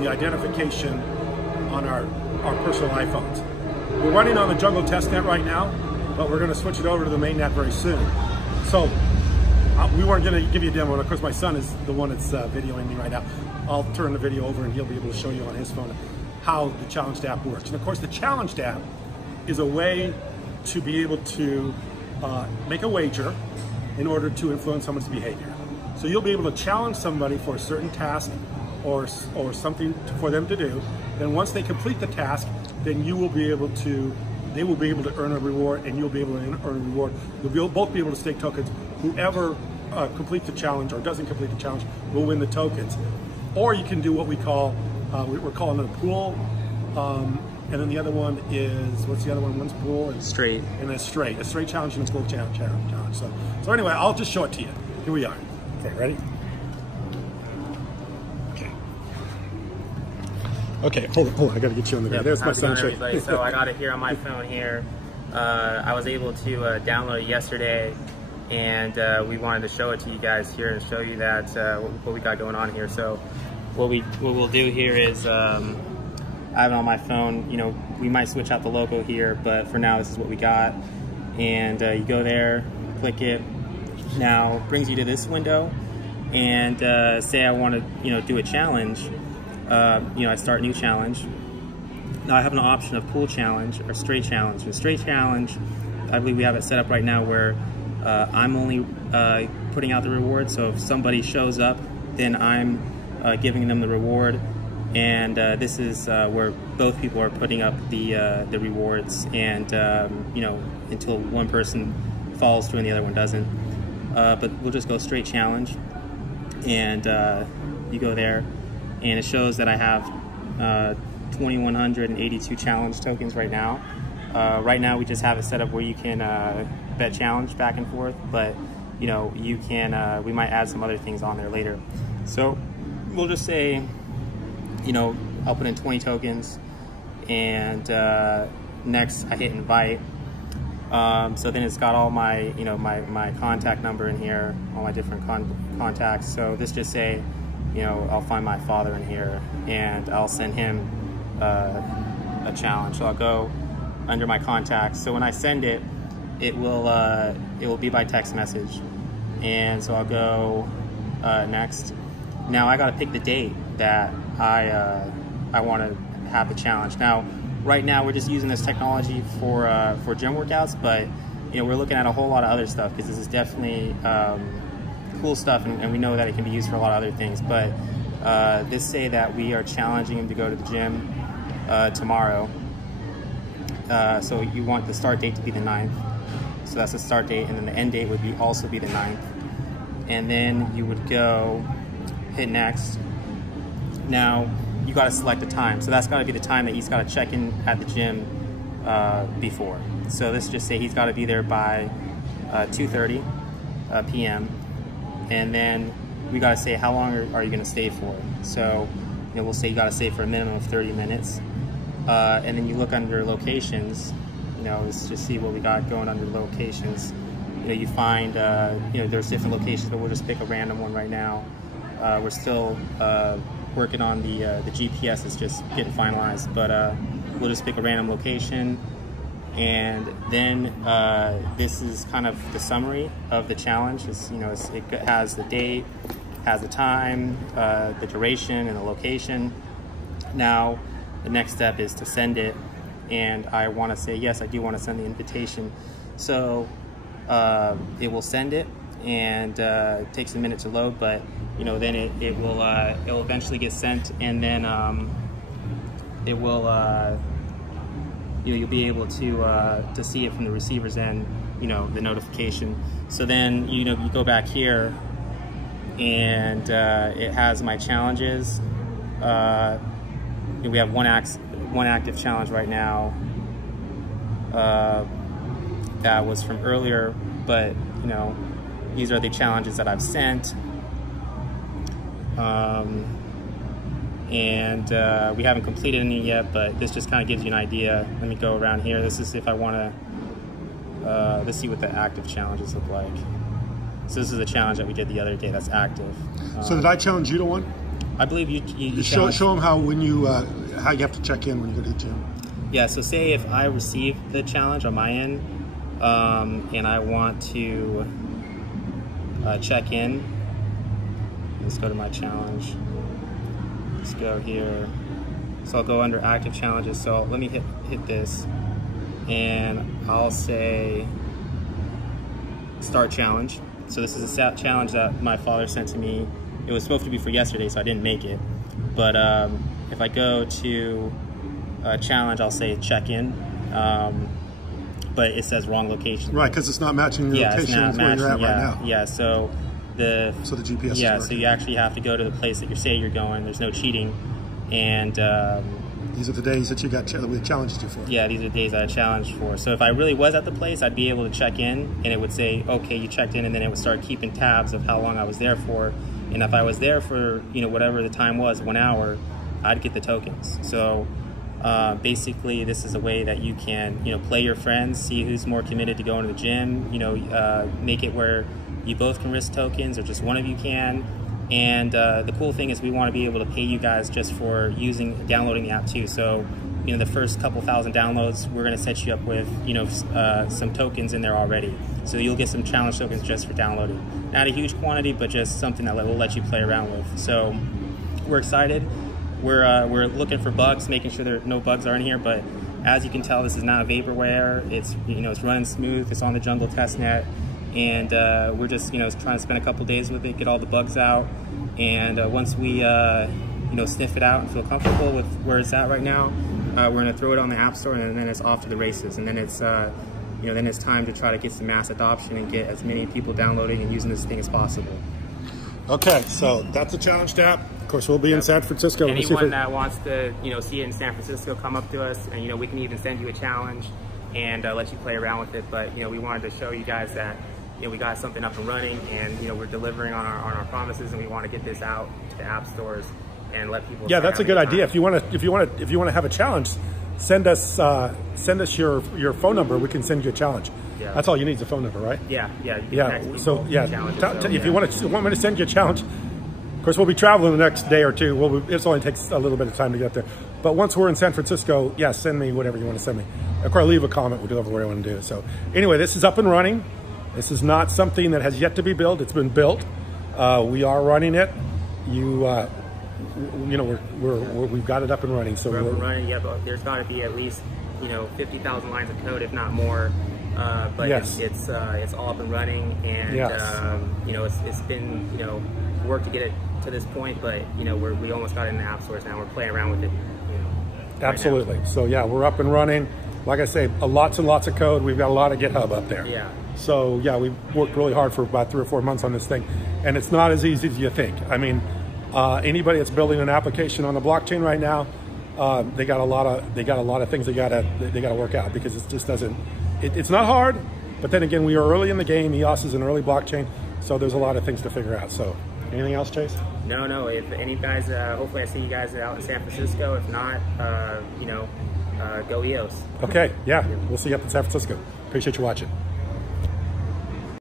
the identification on our personal iPhones. We're running on the Jungle testnet right now, but we're going to switch it over to the mainnet very soon. So we weren't going to give you a demo, and of course my son is the one that's videoing me right now. I'll turn the video over and he'll be able to show you on his phone how the Challenge Dapp works. And of course the Challenge Dapp is a way to be able to make a wager in order to influence someone's behavior. So you'll be able to challenge somebody for a certain task or something for them to do. Then once they complete the task, then they will be able to earn a reward, and you'll be able to earn a reward. You'll both be able to stake tokens. Whoever completes the challenge or doesn't complete the challenge will win the tokens. Or you can do what we call, we're calling it a pool. And then the other one is, what's the other one? One's pool and straight. And a straight challenge and a pool challenge. So anyway, I'll just show it to you. Here we are. Okay, ready? Okay, hold on, I gotta get you on the video. There's my sunshine. So I got it here on my phone here. I was able to download it yesterday, and we wanted to show it to you guys here and show you that what we got going on here. So what we'll do here is I have it on my phone. You know, we might switch out the logo here, but for now this is what we got. And you go there, click it. Now it brings you to this window, and say I want to do a challenge. I start a new challenge. Now I have an option of pool challenge or straight challenge. And straight challenge, I believe we have it set up right now where I'm only putting out the reward. So if somebody shows up, then I'm giving them the reward. And this is where both people are putting up the rewards, and until one person follows through and the other one doesn't. But we'll just go straight challenge, and you go there. And it shows that I have 2,182 challenge tokens right now. Right now we just have it set up where you can bet challenge back and forth, but you can, we might add some other things on there later. So we'll just say, I'll put in 20 tokens, and next I hit invite. So then it's got all my, my contact number in here, all my different contacts. So this just say, I'll find my father in here, and I'll send him a challenge. So I'll go under my contacts. So when I send it, it will be by text message. And so I'll go next. Now I got to pick the date that I want to have the challenge. Now, right now we're just using this technology for gym workouts, but we're looking at a whole lot of other stuff, because this is definitely cool stuff, and we know that it can be used for a lot of other things. But this say that we are challenging him to go to the gym tomorrow. So you want the start date to be the 9th. So that's the start date, and then the end date would also be the 9th. And then you would go hit next. Now you got to select a time. So that's got to be the time that he's got to check in at the gym before. So let's just say he's got to be there by 2:30 p.m. And then we got to say how long are you going to stay for. So we'll say you got to stay for a minimum of 30 minutes. And then you look under locations. Let's just see what we got going under locations. You find there's different locations, but we'll just pick a random one right now. We're still working on the GPS is just getting finalized, but we'll just pick a random location. And then this is kind of the summary of the challenge. It has the date, has the time, the duration, and the location. Now the next step is to send it, and I want to say yes, I do want to send the invitation. So it will send it, and it takes a minute to load, but then it will eventually get sent, and then it will you'll be able to see it from the receiver's end, the notification. So then you go back here, and it has my challenges. We have one active challenge right now that was from earlier, but these are the challenges that I've sent. We haven't completed any yet, but this just kind of gives you an idea. Let me go around here. This is if I want to, let's see what the active challenges look like. So this is a challenge that we did the other day that's active. So did I challenge you to one? I believe you show them how you have to check in when you go to the gym. Yeah, so say if I receive the challenge on my end, and I want to check in, let's go to my challenge. Let's go here. So I'll go under active challenges. So let me hit this, and I'll say start challenge. So this is a challenge that my father sent to me. It was supposed to be for yesterday, so I didn't make it. But if I go to challenge, I'll say check in, but it says wrong location. Right, because it's not matching the location with where you're at right now. Yeah, so the GPS. Yeah, so you actually have to go to the place that you say you're going. There's no cheating, and these are the days that we challenged you for. Yeah, these are the days I challenged for. So if I really was at the place, I'd be able to check in, and it would say, okay, you checked in, and then it would start keeping tabs of how long I was there for. And if I was there for, whatever the time was, 1 hour, I'd get the tokens. So basically, this is a way that you can, play your friends, see who's more committed to going to the gym, make it where you both can risk tokens, or just one of you can. And the cool thing is we want to be able to pay you guys just for downloading the app too. So, the first couple thousand downloads, we're going to set you up with, some tokens in there already. So you'll get some challenge tokens just for downloading. Not a huge quantity, but just something that will let you play around with. So we're excited. We're looking for bugs, making sure there no bugs are in here. But as you can tell, this is not vaporware. It's it's running smooth. It's on the Jungle testnet. And we're just trying to spend a couple days with it, get all the bugs out, and once we sniff it out and feel comfortable with where it's at right now, we're going to throw it on the App Store, and then it's off to the races. And then it's then it's time to try to get some mass adoption and get as many people downloading and using this thing as possible. Okay, so that's the challenge app. Of course, we'll be in San Francisco. Anyone that wants to see it in San Francisco, come up to us, and we can even send you a challenge and let you play around with it. But we wanted to show you guys that we got something up and running, and we're delivering on our promises, and we want to get this out to the app stores and let people. Yeah, that's a good idea. If you want to have a challenge, send us your phone number. We can send you a challenge. Yeah. That's all you need is a phone number, right? Yeah. So if you want me to send you a challenge, of course we'll be traveling the next day or two. It only takes a little bit of time to get there. But once we're in San Francisco, send me whatever you want to send me. Of course, leave a comment. We'll do whatever you want to do. So anyway, this is up and running. This is not something that has yet to be built. It's been built. We are running it. We've got it up and running. So we're up and running. Yeah, but there's got to be at least 50,000 lines of code, if not more. But yes. it's all up and running, and yes. It's been work to get it to this point, but we almost got it in the app stores now. We're playing around with it. Absolutely. Right, so yeah, we're up and running. Like I say, lots and lots of code. We've got a lot of GitHub up there. Yeah. So yeah, we've worked really hard for about 3 or 4 months on this thing, and it's not as easy as you think. I mean, anybody that's building an application on the blockchain right now, they got a lot of things they gotta work out, because it just doesn't. It's not hard, but then again, we are early in the game. EOS is an early blockchain, so there's a lot of things to figure out. So, anything else, Chase? No. If any guys, hopefully I see you guys out in San Francisco. If not, go EOS. Okay, yeah, we'll see you up in San Francisco. Appreciate you watching.